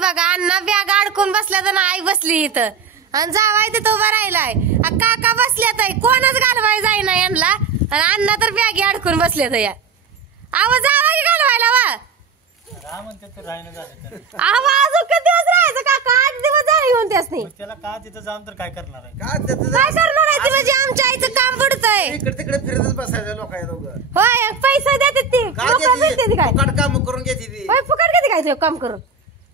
बघा अण्णा बॅग अडकून बसल्या तर आई बसली इथं आणि जावाय तिथं उभा राहिलाय काका बसल्यात कोणच घालवाय जाईना यांना आणि अण्णा तर बॅगी अडकून बसल्यात या आवाज जावाय घालवायला वा आवाज किती दिवस राहायचं काका 8 दिवस झाले येऊन त्यासनी त्याला का तिथं जाऊन तर काय करणार आहे काय करणार आहे ती म्हणजे आमच्या आईचं काम पडतंय इकडे तिकडे फिरतच बसायचं लोक आहे दोघं होय पैसे देते ती काय फुकट काम करून घेते ती फुकट घेते काय काम करून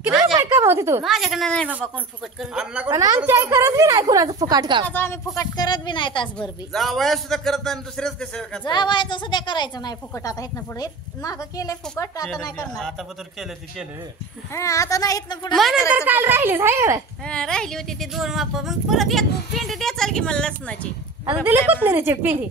किती रुपये कमावते तू माझ्याकडे नाही बाबा कोण फुकट करून आमच्या आई करत बी नाही कुणाचं फुकट काम आम्ही फुकट करत बी नाही तासभर बी जावया सुद्धा करत नाही दुसरेच कसं जावायचं सध्या करायचं नाही फुकट आता इथनं पुढे माग केलंय फुकट आता नाही करणार आता पत्र केलं ते केलं आता नाही इथनं पुढे तर काल राहिलीच हाय राहिली होती ती 2 वाप मग परत एक पेंडी द्याचाल की मला लसणाची आता दिली कोथमिरीची पिढी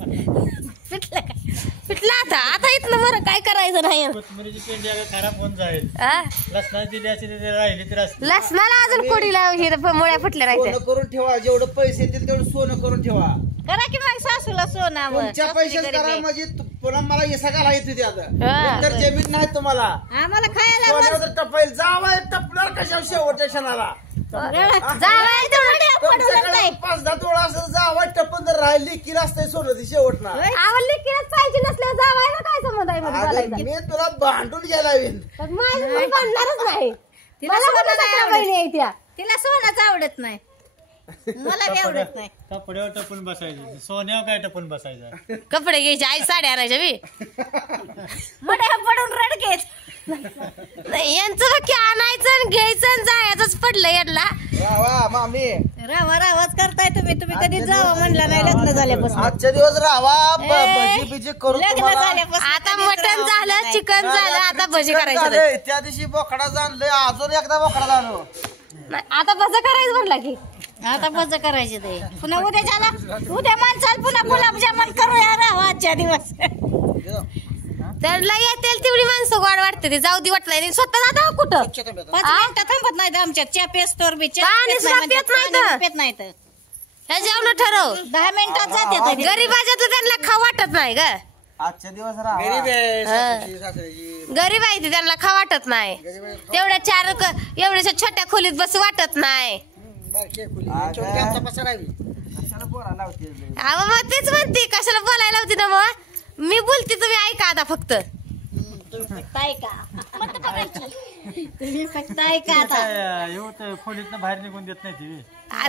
पिटलं काय पिटला आता इथलं बरं काय करायचं नाही कोथमिरीची पेंडी अगं खराब होऊन जाईल हा? लसणाची दिली असेल ते राहिली तर असते लसणाला अजून कोडीला मुळ्या फुटल्या राहायचं सोनं करून ठेवा जेवढं पैसे येतील तेवढं सोनं करून ठेवा करा की मग सासूला सोनावर तुमच्या पैशात करा म्हणजे पुन्हा मला इसा घाला येत होती हा. आता तर जमीन नाही तुम्हाला आम्हाला खायला सोन्यावर टपाईल जावाय टपणार कशा शेवटच्या क्षणाला जावई तेवढं पडवलं नाही 5-10 तोळा असं जावाय टपन तर राहिली किला असतंय सोनं ती शेवटना आवडली किरत पाहिजे नसल्यावर जावायला काय संबंध आहे मध्ये बोलायचा? मी तुला भांडून घ्यायला हवीन तर माझी मुलं बांधणारच नाही तिला मला सोनं कुठं नाही सगळ्या आवडत. बहिणी आहेत त्या तिला सोनाच आवडत नाही मला बी आवडत नाही कपड्यावर टपून बसायचं सोन्यावर काय टपून बसायचं कपडे घ्यायचे आई साड्या आणायच्या बी मड्या पडून रडकेत नाही, यांचं बघ की आणायचं आणि घ्यायचं आणि जायचंच पडलं यांना राहा मामी रावाच करताय तुम्ही कधी जावं म्हणलं नाही लग्न झाल्यापासून आजच्या दिवस राहा भजी बिजी करून लग्न तुम्हाला झाल्यापासून आता कधीच मटण राहावं झालं नाही. चिकन झालं आता भजी करायचं झालंय. त्या दिवशी बोकडा जाणलंय अजून एकदा बोकडा जाणो नाही, आता भजी करायचं म्हणलं की आता बस करायचे ते पुन्हा उद्या माणसाला पुन्हा गुलाबजामुन करूया राहा आजच्या दिवस त्यांना येतील तेवढी माणसं गोड वाटते ते जाऊ दे वाटत नाही स्वतः जाता कुठं 5 मिनिटं थांबत नाही आमच्यात चहा पेस्तोर बी चहा पाणी पेत सुद्धा नाही पेत नाही तर. म्हणतात, पेत नाही तर ह्या जेवण ठरव 10 मिनिटात जाते गरीबाच्या तर त्यांना खा वाटत नाही ग आजच्या दिवस राहा गरीब आहे ते त्यांना खा वाटत नाही तेवढ्या एवढ्याशा छोट्या खोलीत बस वाटत नाही अहो मग तेच म्हणते कशाला बोलायला होती ना मग मी बोलते तुम्ही ऐका आता फक्त तुम्ही फक्त ऐका आता एवढं खोलीतनं बाहेर निघून देत नाही ती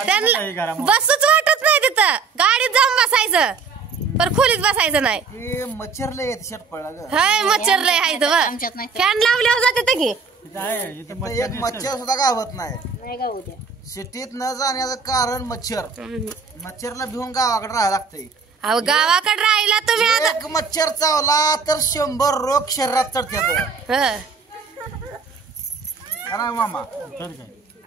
त्यांना बसूच वाटत नाही तिथं गाडीत जाऊन बसायचं पर खोलीत बसायचं नाही मच्छर लय येत शर्ट पडला ग हाय मच्छर लय आहे आमच्यात नाही. फॅन लावल्यावर जाते ते की एक मच्छर सुद्धा गावत नाही नाही का उद्या सिटीत न जाण्याचं कारण मच्छरला भिवून गावाकडे राहायला लागतंय अहो गावाकडे राहिला तुम्ही आता एक मच्छर चावला तर 100 रोग शरीरात चढतात हं. काय मामा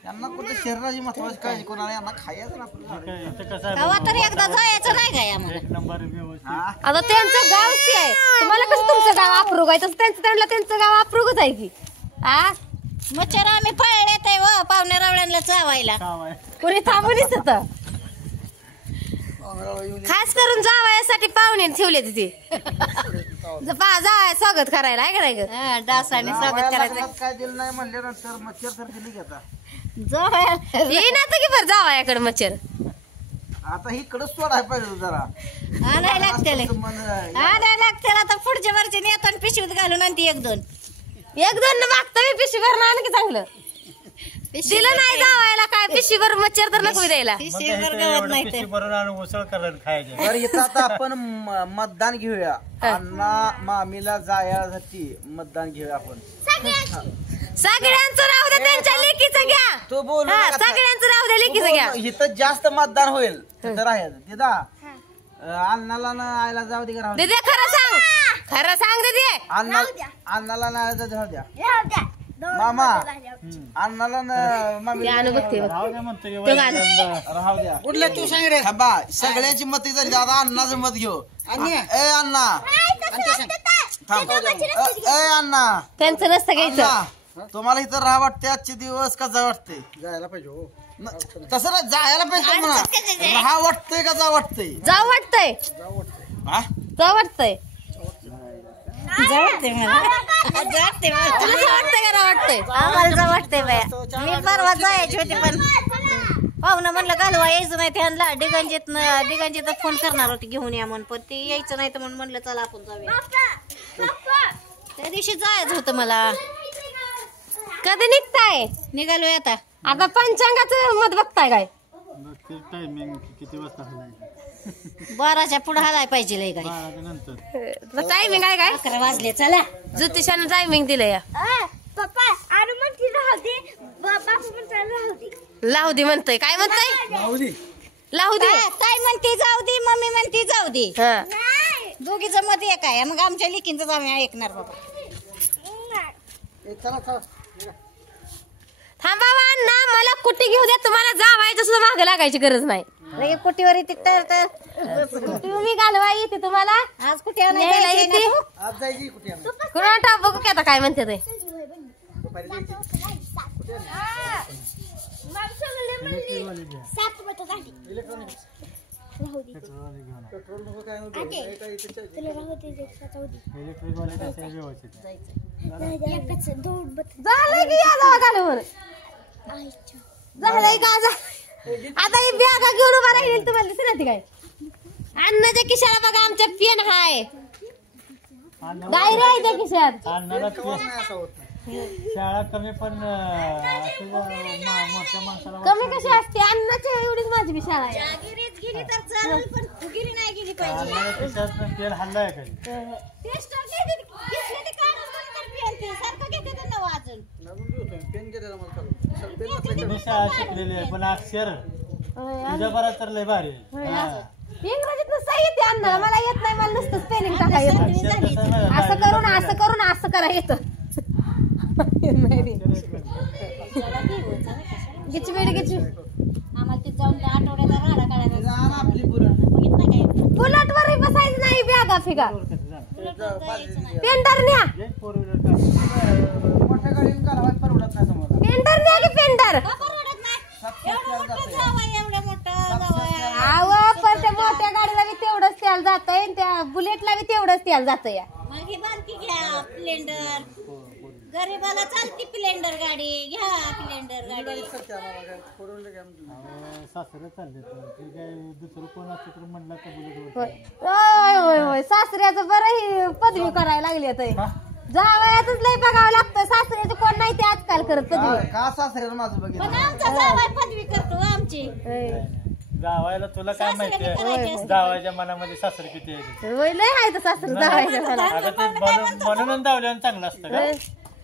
त्यांना कुठे शरीराची महत्वाची काळजी कोणाला यांना खायचं ना आपलं. गावा तर एकदा जायचं नाही काय आम्हाला नंबर व्यवस्थित हा? आता त्यांचं गाव ते आहे तुम्हाला कसं तुमचं गाव अप्रूग आहे तसं त्यांचं गाव अप्रूगच आहे की आ मच्छर आम्ही पळले ते व पाहुण्या रावळ्यांना चावायला काम आहे कोणी थांबूनच होतं खास करून जावयासाठी पाहुणे ठेवले तिथे जावया स्वागत करायला आहे का नाही ग? डासाने स्वागत जावयाला करायचं घरात काय दिलं नाही म्हणल्यानंतर मच्छर तर दिली घेता जावयाला येईन आता की बरं जावयाकडे मच्छर आता ही कडच सोडाय पाहिजे जरा आणायला लागते मन- आणायला लागते आता पुढच्या वर्षी नेतो पिशवीत घालून आणि 1-2 मागतं मी पिशवीवर आणखी चांगलं दिलं नाही जावायला काय पिशवीवर मच्छर तर नको द्यायला पिशवीवर गवत नाही पिशवी भरून आणून उसळ करायला खायचे बरं इथं आता आपण मतदान घेऊया अण्णा मामीला जायसाठी मतदान घेऊया आपण सगळ्यांचं राहू द्या त्यांच्या लेकीचं घ्या तो बोल हा, सगळ्यांचं राहू द्या लेकीचं घ्या इथं जास्त मतदान होईल तिथं राहायचं तिथं अण्णाला ना आयला जाऊ दे का राहू दे दीदी खरं सांग दीदी अण्णाला ना जाऊ द्या मामा अण्णाला ना मामी गाणं बघते बघ. राहू दे म्हणतो की तो गाणं. राहू द्या कुठलं तू सांग रे बा सगळ्यांची मत झाली आता अण्णाचं मत घेऊ ए अण्णा थांब ए अण्णा त्यांचं नसतं घ्यायचं अण्णा, तुम्हाला इथं राहा वाटते आजचे दिवस का जा वाटते जायला पाहिजे तसं ना जायला पाहिजे म्हणा राहा वाटतंय का जा वाटतंय जाऊ वाटतंय हा जाऊ वाटतंय वाटतंय मला वाटतंय मला तुला वाटतंय का नाही वाटतंय? आम्हाला वाटतंय बाया मी परवा जायची होती पण पाहुणं म्हणलं घालवा यायचं नाही त्यांना डिगांजीत फोन करणार होती घेऊन या म्हणून पण ते यायचं नाही तर म्हणलं चला आपण जाऊया त्या दिवशी जायचं होतं मला कधी निघताय? निघालोय आता आता पंचांगाचं मत बघताय काय? टायमिंग किती वाजता हलायचं? 12च्या पुढे हलाय पाहिजे लय काय 12च्या नंतर. टायमिंग आहे काय? 11 वाजले चला ज्योतिषानं टायमिंग दिलंय या. पप्पा आणि मग ती राहते बापू पण राहते लावू दे म्हणतोय. काय म्हणतोय? लावू दे. ताई म्हणती जाऊ दे मम्मी म्हणती जाऊ दे हा. दोघीचं मत एक आहे मग आमच्या लिखींच आम्ही ऐकणार बाबा थांबा अण्णा मला कुठे घेऊ द्या. तुम्हाला जावायचं सुद्धा मागे लागायची गरज नाही. लगे कुटीवर येते तर तुम्ही घालवा येते तुम्हाला. आज कुठे न्यायला येते. कुणा टाप बघू की आता काय म्हणते ते. झालंय की या जावा घालून. झालंय का आता ही बॅगा घेऊन उभा राहील तुम्हाला दिसत नाही काय? अन्नाच्या खिशाला बघा आमच्या पेन हाय. डायरी आहे त्या खिशात. अन्नाला शाळा कमी पण मोठ्या माणसाला कमी कशी असते? अन्नाची एवढीच माझी बी शाळा आहे. गेली तर चालेल पण फुगिरी नाही गेली पाहिजे अन्नाला खिशात तेल हल्लाय कधी? सारखं घेते त्यांना वाजून मी शाळा शिकलेली आहे पण अक्षर तुझ्या बरा तर लय भारी आहे. इंग्रजीत सही येते अन्नाला. मला येत नाही. मला नुसतं स्पेलिंग टाका येत. अक्षर कसं आहे माहिती असं करून असं करून असं करा येतं. गिची बेडी गिची. आम्हाला ते जाऊन आठवड्याला राडा काढायला आपली पुरण बघित नाही काय बुलेट वर बसायचं नाही. बॅगा फिगा पेंटर न्या. मोठ्या गाडीने घालवायला परवडत नाही समोर. पेंटर न्या की पेंटर. परवडत नाही एवढं मोठं जावं आव पण त्या मोठ्या गाडीला बी तेवढंच तेल जातंय. त्या बुलेटला बी तेवढंच तेल जातं या. मग ही बारकी घ्या स्प्लेंडर गरीबाला चालती स्प्लेंडर गाडी घ्या स्प्लेंडर गाडी सासरे चालले तर काय दुसरं कोण असतं तर म्हणलं तर होय होय होय होय. सासऱ्याचं बरं ही पदवी करायला लागली आता. जावयातच लय बघावं लागतं. सासऱ्याचं कोण नाही ते आजकाल करत पदवी. का सासऱ्याला माझं पण बघितलं आमचा जावाय पदवी करतो आमची जावायला तुला काय माहितीये? जावायच्या मनामध्ये सासरे किती आहे? होय लय आहे तर सासरं जावायचं मला. आता ते म्हणून दावल्यानं चांगलं असतं का?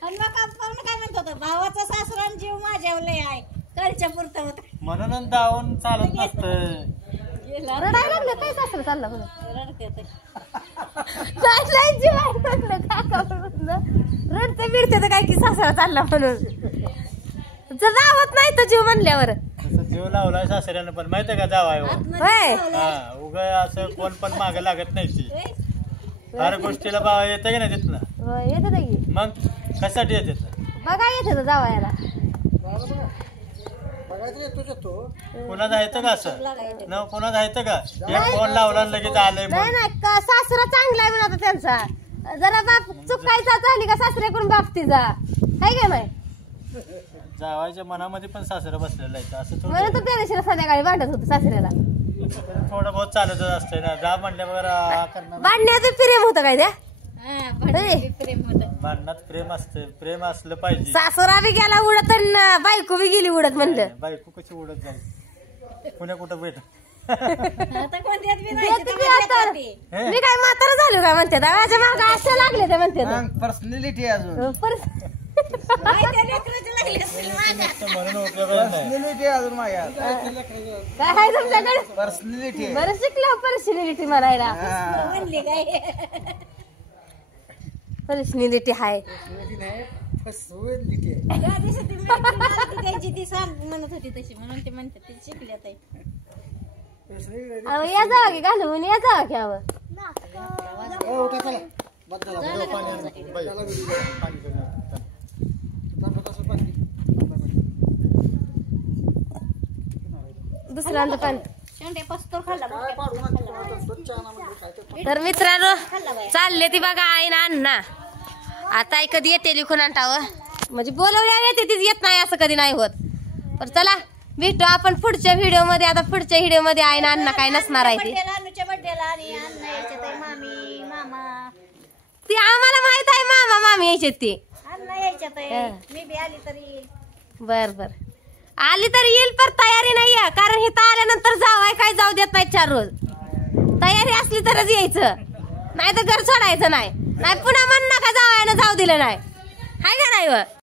आणि मग पाहुणं काय म्हणत होतं भावाचा सासरा जीव माझ्यावर लय आहे कळच्या पुरता होता म्हणून दावून चालत नसतं. रडायला लागलं काय सासरं चाललं म्हणून. रडते ते. लय जीव आहे म्हणलं काका म्हणलं. रडते बिडते तर काय की सासरा चालला म्हणून. जावत नाही तर जीव म्हणल्यावर. तसं जीव लावलाय सासऱ्यानं पण माहितीये का जावाय होय हा उगा असं कोण पण मागे लागत नाही ती. हर गोष्टीला बा येतं की नाही तिथनं. होय येते की. मग कशासाठी येते? बघा येते जावायला. कोणाचं आहे का असं न कोणाचं आहे का? एक फोन लावला आणि लगेच आलंय नाही नाही का सासरा चांगला आहे म्हणा त्यांचा. जरा बाप चुकायचा झाली का सासऱ्याकडून बाप तिचा आहे का नाही. जावायच्या मनामध्ये पण सासरं बसलेलं आहे असं म्हणून तर त्या दिवशी संध्याकाळी भांडत होतं सासऱ्याला. थोडं बहुत चालतच असतंय ना. जा म्हणल्यावर करणार. भांडण्याचं प्रेम होतं काय त्या. हा, भांडणात प्रेम होतं. भांडणात प्रेम असतं. प्रेम असलं पाहिजे. सासरा बी गेला उडत आणि बायको बी गेली उडत म्हणलं. बायको कशी उडत जाईल पुण्या कुठं भेट. आता कोणत्यात बी नाही, देते तिथं की म्हणलं आता. करते. मी काय म्हातारा झालो काय म्हणते. माझ्या मागं अशा लागले ते म्हणते. पर्सनॅलिटी अजून काय त्या लेकराची लागली असतील माझ्या. म्हणून उपयोग नाही. पर्सनॅलिटी अजून माझ्या काय आहे तुमच्याकडे. पर्सनॅलिटी बरं शिकलं पर्सनॅलिटी म्हणायला. म्हणली काय पर्सनॅलिटी हाय. त्या दिवशी ती माहिती द्यायची ती सांग म्हणत होती तशी म्हणून ते म्हणतात ती शिकल्या ताई. अहो या जावा की घालून या जावा की अहो. दुसऱ्यांदा पण तर मित्रांनो चालले ती बघा आई ना अण्णा. आता आई कधी येते लिखून आणतावं म्हणजे बोलवल्या येते तीच येत नाही असं कधी नाही होत. तर चला भेटू आपण पुढच्या व्हिडिओ मध्ये. आता पुढच्या व्हिडिओ मध्ये आई ना अण्णा काय नसणार आहे ती आम्हाला माहित आहे. मामा मामी यायचे ते मी बी आली तरी बर बर आली तर येईल पर तयारी नाही आहे कारण इथं आल्यानंतर जावाय काय जाऊ देत नाही 4 रोज. तयारी असली तरच यायचं नाही तर घर सोडायचं नाही. पुन्हा म्हण नका जावायला जाऊ दिलं नाही हाय का नाही.